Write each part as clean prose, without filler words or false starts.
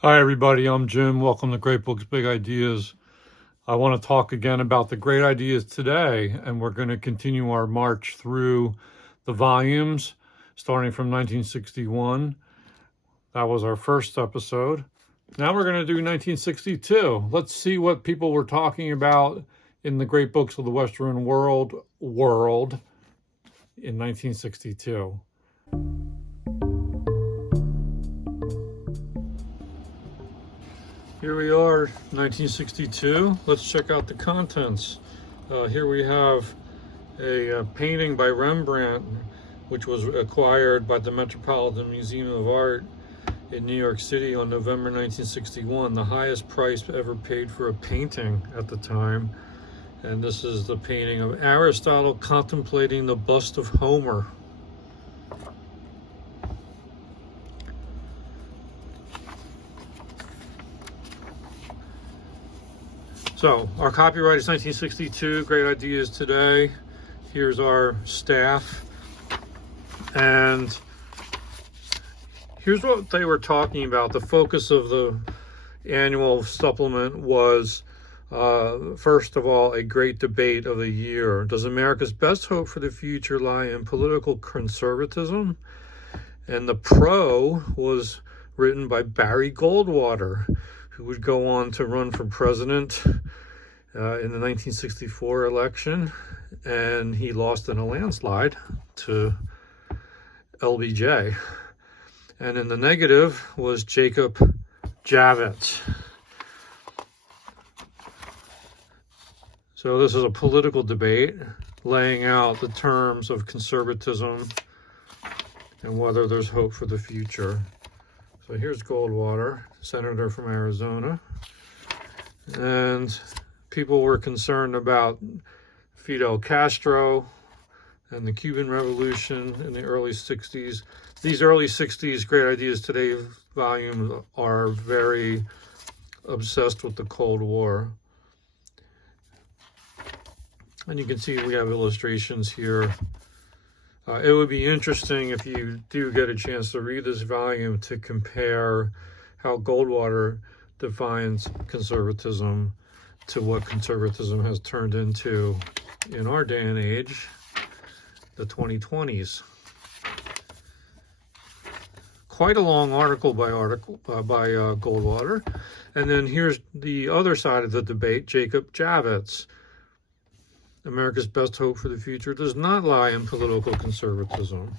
Hi, everybody. I'm Jim. Welcome to Great Books, Big Ideas. I want to talk again about the great ideas today, and we're going to continue our march through the volumes starting from 1961. That was our first episode. Now we're going to do 1962. Let's see what people were talking about in the great books of the Western world in 1962. Here we are, 1962. Let's check out the contents. Here we have a painting by Rembrandt, which was acquired by the Metropolitan Museum of Art in New York City on November 1961, the highest price ever paid for a painting at the time. And this is the painting of Aristotle contemplating the bust of Homer. So our copyright is 1962, great ideas today. Here's our staff. And here's what they were talking about. The focus of the annual supplement was, first of all, a great debate of the year. Does America's best hope for the future lie in political conservatism? And the pro was written by Barry Goldwater, who would go on to run for president in the 1964 election, and he lost in a landslide to LBJ. And in the negative was Jacob Javits. So this is a political debate laying out the terms of conservatism and whether there's hope for the future. So here's Goldwater, senator from Arizona. And people were concerned about Fidel Castro and the Cuban Revolution in the early 60s. These early 60s Great Ideas Today volumes are very obsessed with the Cold War. And you can see we have illustrations here. It would be interesting, if you do get a chance to read this volume, to compare how Goldwater defines conservatism to what conservatism has turned into in our day and age, the 2020s. Quite a long article by Goldwater. And then here's the other side of the debate, Jacob Javits. America's best hope for the future does not lie in political conservatism.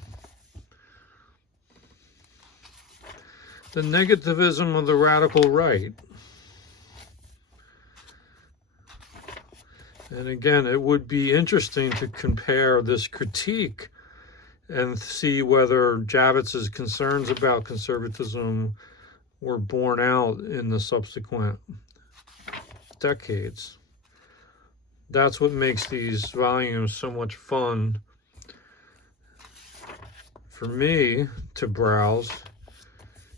The negativism of the radical right. And again, it would be interesting to compare this critique and see whether Javits' concerns about conservatism were borne out in the subsequent decades. That's what makes these volumes so much fun for me to browse,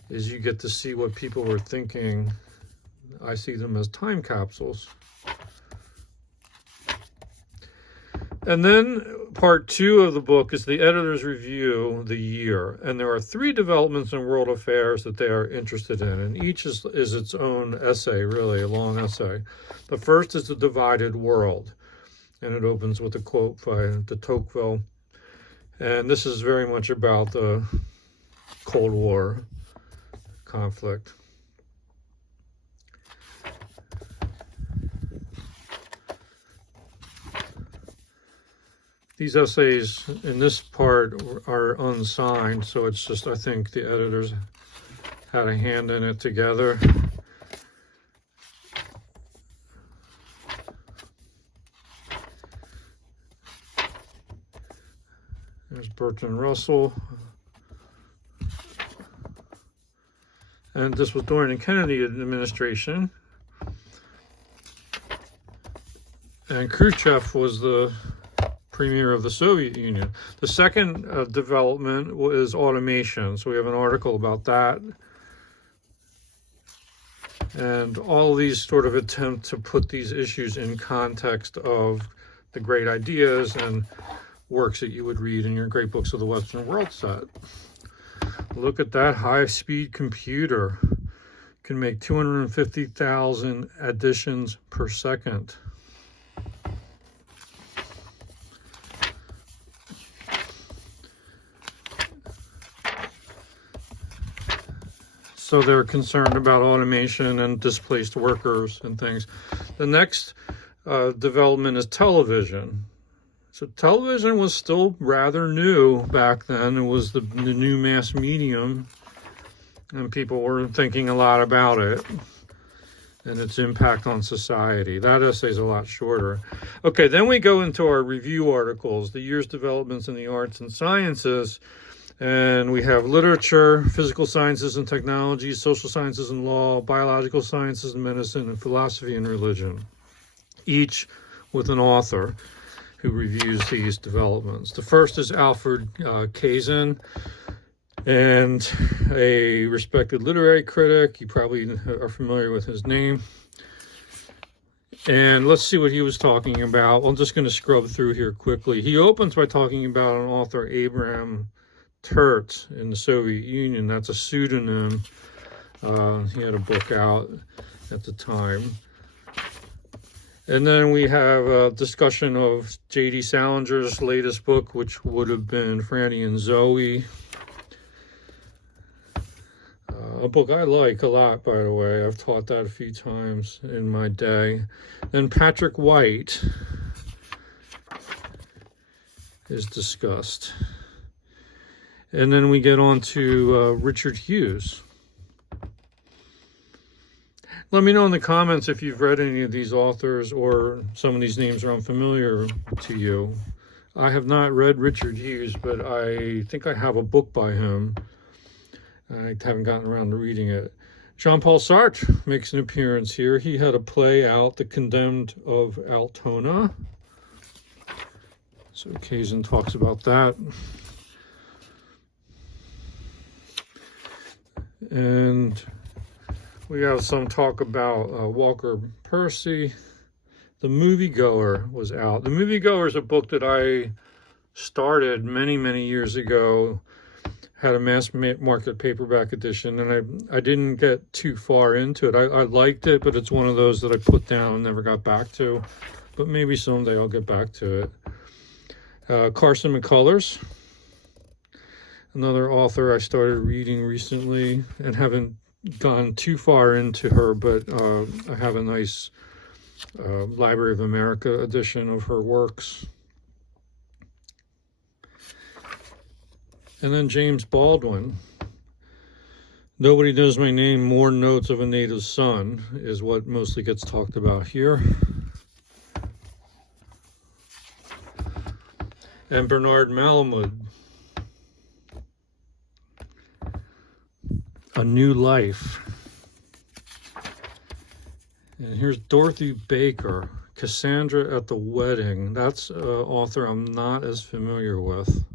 is you get to see what people were thinking. I see them as time capsules. And then part 2 of the book is the editor's review, the year. And there are 3 developments in world affairs that they are interested in. And each is its own essay, really, a long essay. The first is the divided world. And it opens with a quote by de Tocqueville. And this is very much about the Cold War conflict. These essays in this part are unsigned, so it's just, I think the editors had a hand in it together. There's Bertrand Russell. And this was during the Kennedy administration. And Khrushchev was the premier of the Soviet Union. The second development was automation. So we have an article about that. And all of these sort of attempt to put these issues in context of the great ideas and works that you would read in your Great Books of the Western World set. Look at that high-speed computer. can make 250,000 additions per second. So they're concerned about automation and displaced workers and things. The next development is television. So television was still rather new back then. It was the new mass medium, and people were thinking a lot about it and its impact on society. That essay is a lot shorter. Okay, then we go into our review articles, the year's developments in the arts and sciences. And we have literature, physical sciences and technology, social sciences and law, biological sciences and medicine, and philosophy and religion, each with an author who reviews these developments. The first is Alfred Kazin, and a respected literary critic. You probably are familiar with his name. And let's see what he was talking about. I'm just going to scrub through here quickly. He opens by talking about an author, Abraham Tertz, in the Soviet Union. That's a pseudonym. He had a book out at the time. And then we have a discussion of J.D. Salinger's latest book, which would have been Franny and Zoe. A book I like a lot, by the way. I've taught that a few times in my day. Then Patrick White is discussed. And then we get on to Richard Hughes. Let me know in the comments if you've read any of these authors or some of these names are unfamiliar to you. I have not read Richard Hughes, but I think I have a book by him. I haven't gotten around to reading it. Jean-Paul Sartre makes an appearance here. He had a play out, The Condemned of Altona. So Kazin talks about that. And we have some talk about Walker Percy. The Moviegoer was out. The Moviegoer is a book that I started many, many years ago. Had a mass market paperback edition, and I didn't get too far into it. I liked it, but it's one of those that I put down and never got back to. But maybe someday I'll get back to it. Carson McCullers, another author I started reading recently and haven't gone too far into her, but I have a nice Library of America edition of her works. And then James Baldwin. Nobody Knows My Name, More Notes of a Native Son is what mostly gets talked about here. And Bernard Malamud, A New Life. And here's Dorothy Baker, Cassandra at the Wedding. That's an author I'm not as familiar with.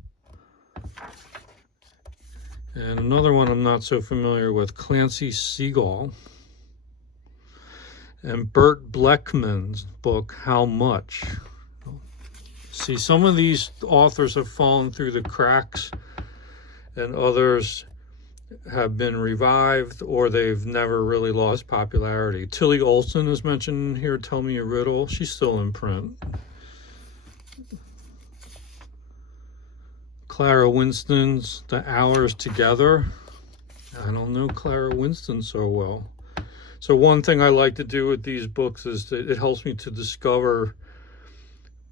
And another one I'm not so familiar with, Clancy Seagull. And Bert Bleckman's book, How Much? See, some of these authors have fallen through the cracks, and others have been revived, or they've never really lost popularity. Tilly Olson is mentioned here, Tell Me a Riddle. She's still in print. Clara Winston's The Hours Together. I don't know Clara Winston so well. So one thing I like to do with these books is that it helps me to discover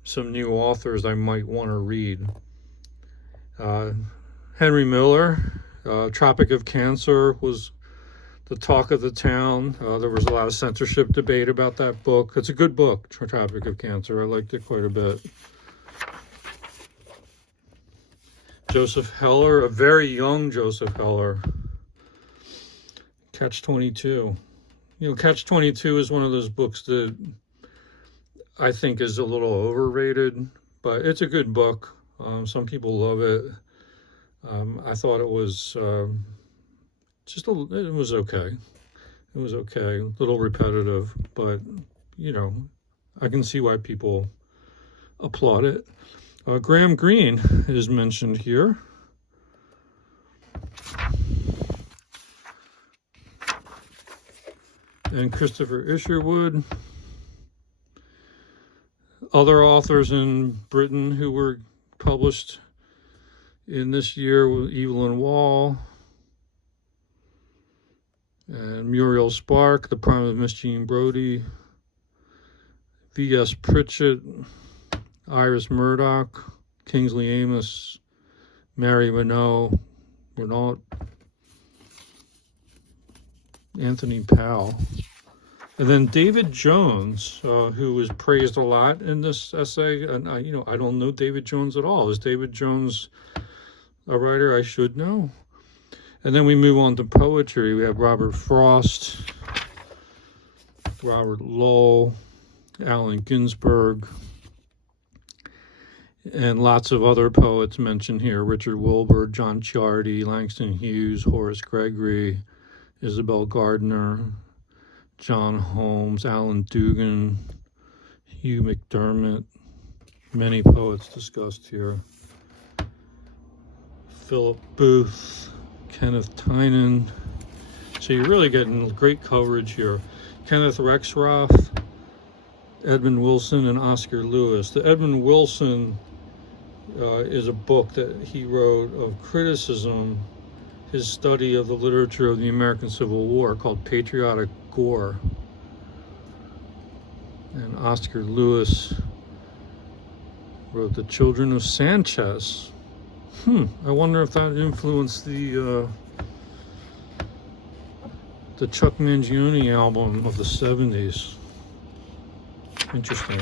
some new authors I might want to read. Henry Miller, Tropic of Cancer was the talk of the town. There was a lot of censorship debate about that book. It's a good book, Tropic of Cancer. I liked it quite a bit. Joseph Heller, a very young Joseph Heller. Catch-22. You know, Catch-22 is one of those books that I think is a little overrated, but it's a good book. Some people love it. I thought it was it was okay. It was okay. A little repetitive, but, you know, I can see why people applaud it. Graham Greene is mentioned here. and Christopher Isherwood. Other authors in Britain who were published in this year were Evelyn Waugh and Muriel Spark, The Prime of Miss Jean Brodie, V.S. Pritchett, Iris Murdoch, Kingsley Amis, Mary Renault, Anthony Powell. And then David Jones, who was praised a lot in this essay. And I don't know David Jones at all. Is David Jones a writer I should know? And then we move on to poetry. We have Robert Frost, Robert Lowell, Allen Ginsberg, and lots of other poets mentioned here. Richard Wilbur, John Ciardi, Langston Hughes, Horace Gregory, Isabel Gardner, John Holmes, Alan Dugan, Hugh McDermott, many poets discussed here. Philip Booth, Kenneth Tynan. So you're really getting great coverage here. Kenneth Rexroth, Edmund Wilson, and Oscar Lewis. The Edmund Wilson is a book that he wrote of criticism, his study of the literature of the American Civil War, called Patriotic Gore. And Oscar Lewis wrote The Children of Sanchez. I wonder if that influenced the Chuck Mangione album of the 70s. Interesting.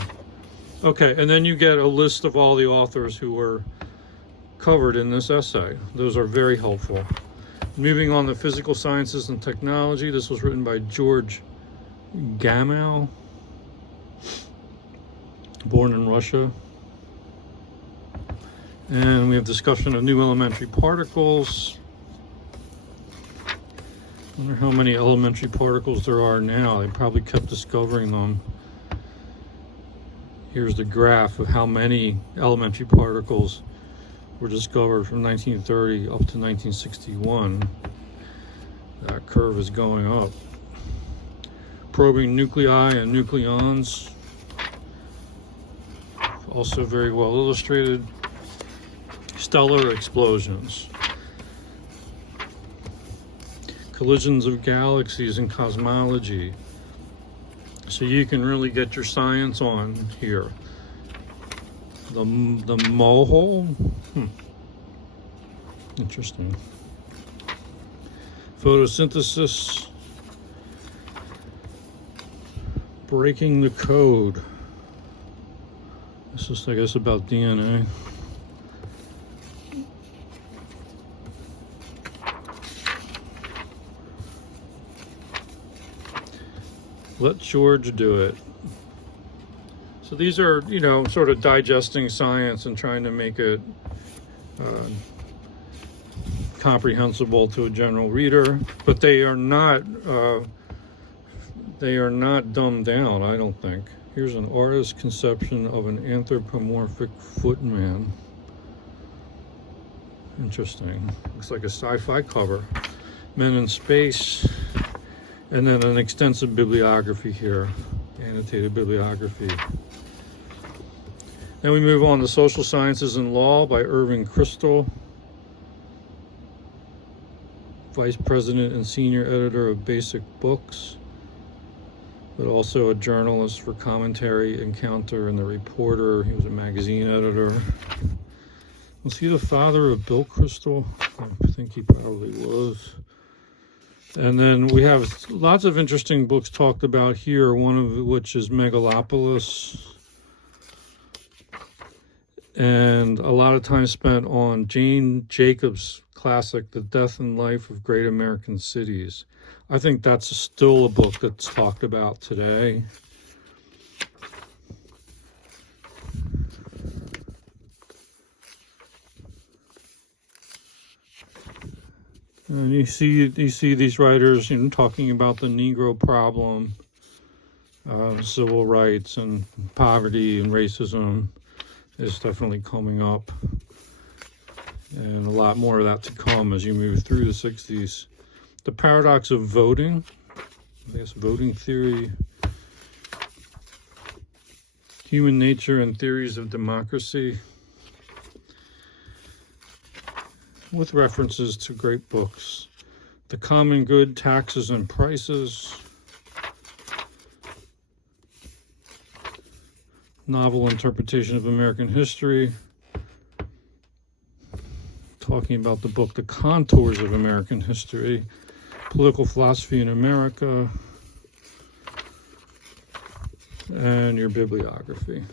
Okay, and then you get a list of all the authors who were covered in this essay. Those are very helpful. Moving on to physical sciences and technology. This was written by George Gamow, born in Russia. And we have discussion of new elementary particles. I wonder how many elementary particles there are now. They probably kept discovering them. Here's the graph of how many elementary particles were discovered from 1930 up to 1961. That curve is going up. Probing nuclei and nucleons. Also very well illustrated. Stellar explosions. Collisions of galaxies and cosmology. So you can really get your science on here. The mole. Interesting. Photosynthesis. Breaking the code. This is, I guess, about DNA. Let George do it. So these are, sort of digesting science and trying to make it comprehensible to a general reader, but they are not dumbed down, I don't think. Here's an artist's conception of an anthropomorphic footman. Interesting. Looks like a sci-fi cover. Men in Space. And then an extensive bibliography here, annotated bibliography. Then we move on to Social Sciences and Law by Irving Kristol, Vice President and Senior Editor of Basic Books, but also a journalist for Commentary, Encounter, and The Reporter. He was a magazine editor. Was he the father of Bill Kristol? I think he probably was. And then we have lots of interesting books talked about here, one of which is Megalopolis. And a lot of time spent on Jane Jacobs' classic, The Death and Life of Great American Cities. I think that's still a book that's talked about today. And you see these writers, talking about the Negro problem, civil rights and poverty and racism is definitely coming up, and a lot more of that to come as you move through the 60s. The paradox of voting. I guess voting theory, human nature and theories of democracy, with references to great books. The Common Good, Taxes and Prices, Novel Interpretation of American History, talking about the book The Contours of American History, Political Philosophy in America, and your bibliography.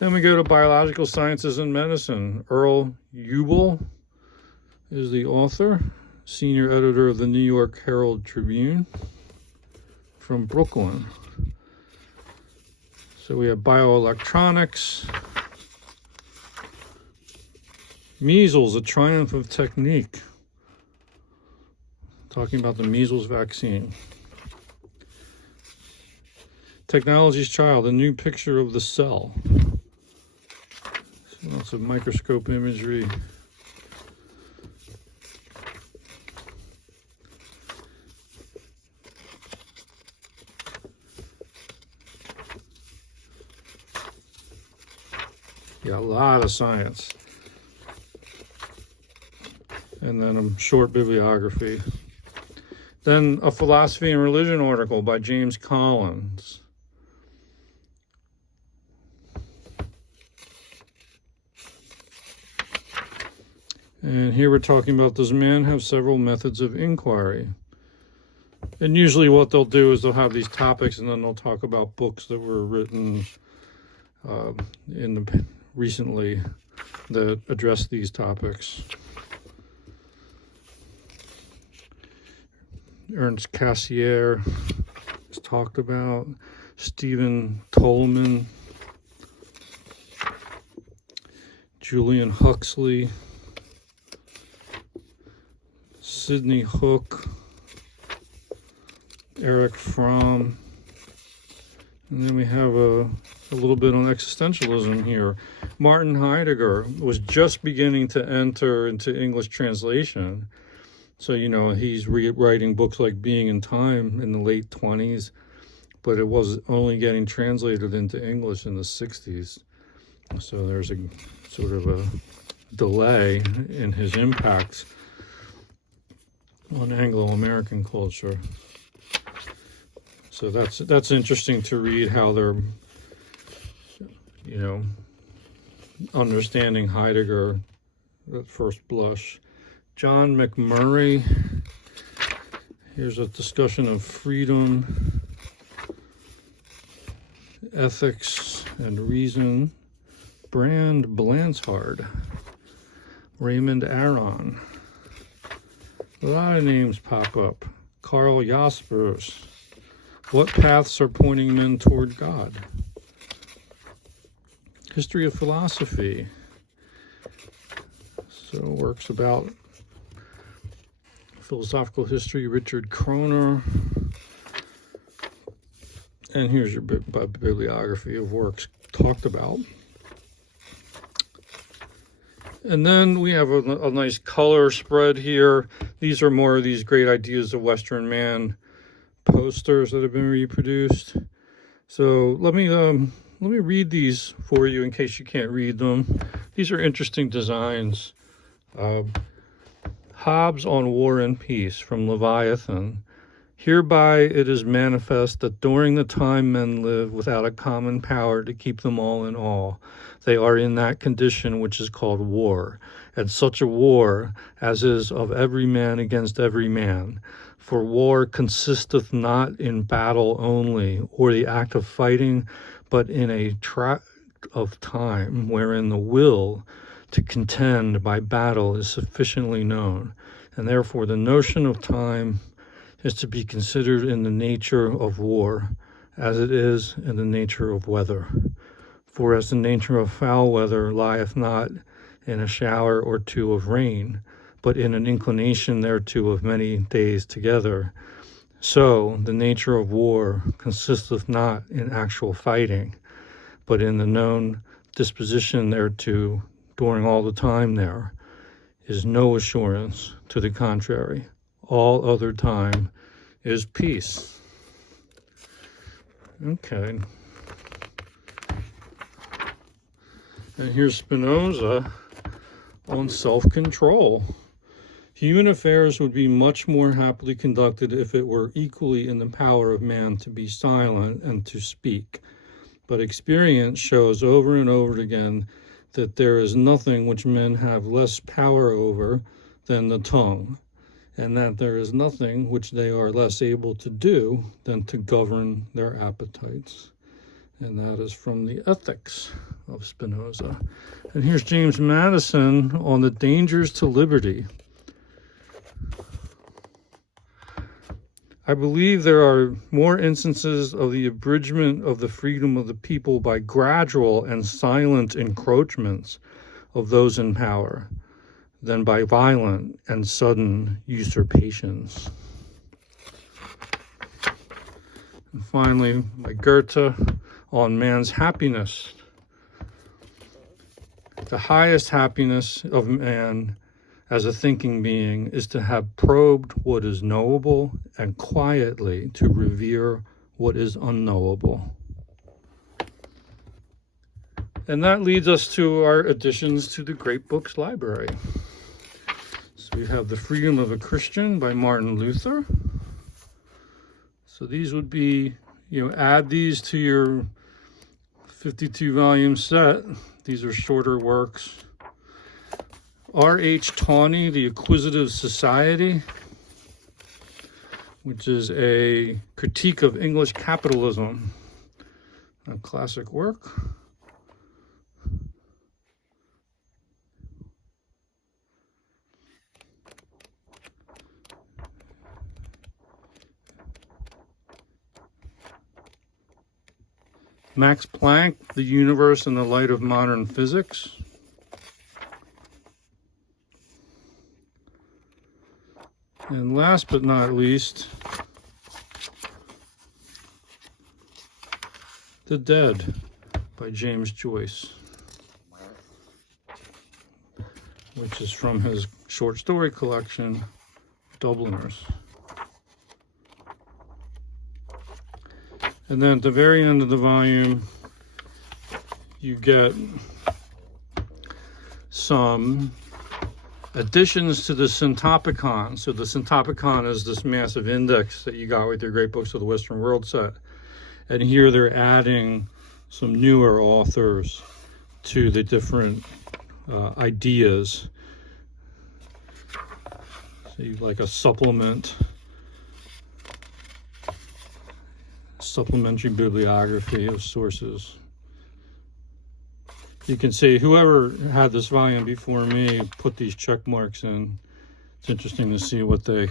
Then we go to Biological Sciences and Medicine. Earl Ubell is the author, senior editor of the New York Herald Tribune from Brooklyn. So we have bioelectronics, measles, a triumph of technique, talking about the measles vaccine. Technology's Child, a new picture of the cell. So lots of microscope imagery. Yeah, a lot of science. And then a short bibliography. Then a philosophy and religion article by James Collins. And here we're talking about, does man have several methods of inquiry? And usually what they'll do is they'll have these topics and then they'll talk about books that were written recently that address these topics. Ernst Cassirer is talked about, Stephen Tolman, Julian Huxley, Sidney Hook, Eric Fromm, and then we have a little bit on existentialism here. Martin Heidegger was just beginning to enter into English translation. So, you know, he's rewriting books like Being in Time in the late 20s, but it was only getting translated into English in the 60s. So there's a sort of a delay in his impacts on Anglo-American culture. So that's interesting to read how they're, you know, understanding Heidegger at first blush. John McMurray, here's a discussion of freedom, ethics, and reason. Brand Blanchard, Raymond Aron. A lot of names pop up. Karl Jaspers, What Paths Are Pointing Men Toward God? History of Philosophy. So works about philosophical history, Richard Kroner. And here's your bibliography of works talked about. And then we have a nice color spread here. These are more of these great ideas of Western man posters that have been reproduced. So let me read these for you in case you can't read them. These are interesting designs. Hobbes on War and Peace from Leviathan. Hereby it is manifest that during the time men live without a common power to keep them all in awe, they are in that condition which is called war, and such a war as is of every man against every man. For war consisteth not in battle only, or the act of fighting, but in a tract of time, wherein the will to contend by battle is sufficiently known, and therefore the notion of time is to be considered in the nature of war, as it is in the nature of weather. For as the nature of foul weather lieth not in a shower or two of rain, but in an inclination thereto of many days together, so the nature of war consisteth not in actual fighting, but in the known disposition thereto during all the time there is no assurance to the contrary. all other time is peace. Okay. And here's Spinoza on self-control. Human affairs would be much more happily conducted if it were equally in the power of man to be silent and to speak. But experience shows over and over again that there is nothing which men have less power over than the tongue, and that there is nothing which they are less able to do than to govern their appetites. And that is from the Ethics of Spinoza. And here's James Madison on the dangers to liberty. I believe there are more instances of the abridgment of the freedom of the people by gradual and silent encroachments of those in power than by violent and sudden usurpations. And finally, by Goethe on man's happiness. The highest happiness of man as a thinking being is to have probed what is knowable and quietly to revere what is unknowable. And that leads us to our additions to the Great Books library. So we have The Freedom of a Christian by Martin Luther. So these would be, add these to your 52-volume set. These are shorter works. R.H. Tawney, The Acquisitive Society, which is a critique of English capitalism, a classic work. Max Planck, The Universe in the Light of Modern Physics. And last but not least, The Dead by James Joyce, which is from his short story collection, Dubliners. And then at the very end of the volume, you get some additions to the Syntopicon. So the Syntopicon is this massive index that you got with your Great Books of the Western World set. And here they're adding some newer authors to the different ideas. So you like a supplementary bibliography of sources. You can see whoever had this volume before me put these check marks in. It's interesting to see what they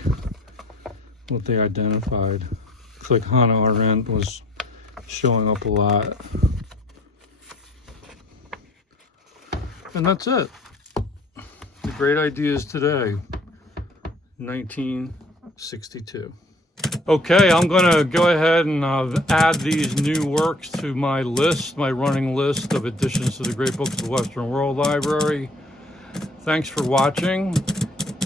identified. It's like Hannah Arendt was showing up a lot. And that's it. The Great Ideas Today, 1962. Okay, I'm going to go ahead and add these new works to my list, my running list of additions to the Great Books of the Western World Library. Thanks for watching,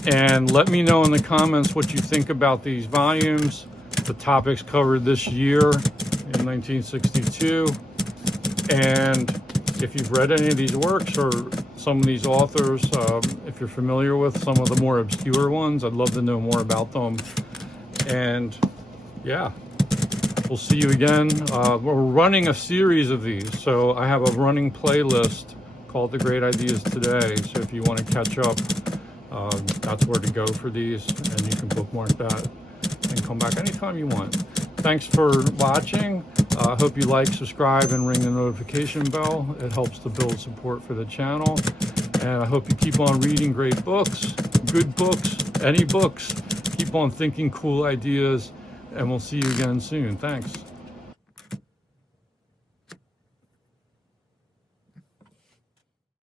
and let me know in the comments what you think about these volumes, the topics covered this year in 1962, and if you've read any of these works or some of these authors, if you're familiar with some of the more obscure ones, I'd love to know more about them. And yeah, we'll see you again. We're running a series of these, so I have a running playlist called The Great Ideas Today. So if you want to catch up, that's where to go for these, and you can bookmark that and come back anytime you want. Thanks for watching. I hope you like, subscribe, and ring the notification bell. It helps to build support for the channel. And I hope you keep on reading great books, good books, any books. Keep on thinking cool ideas, and we'll see you again soon. Thanks.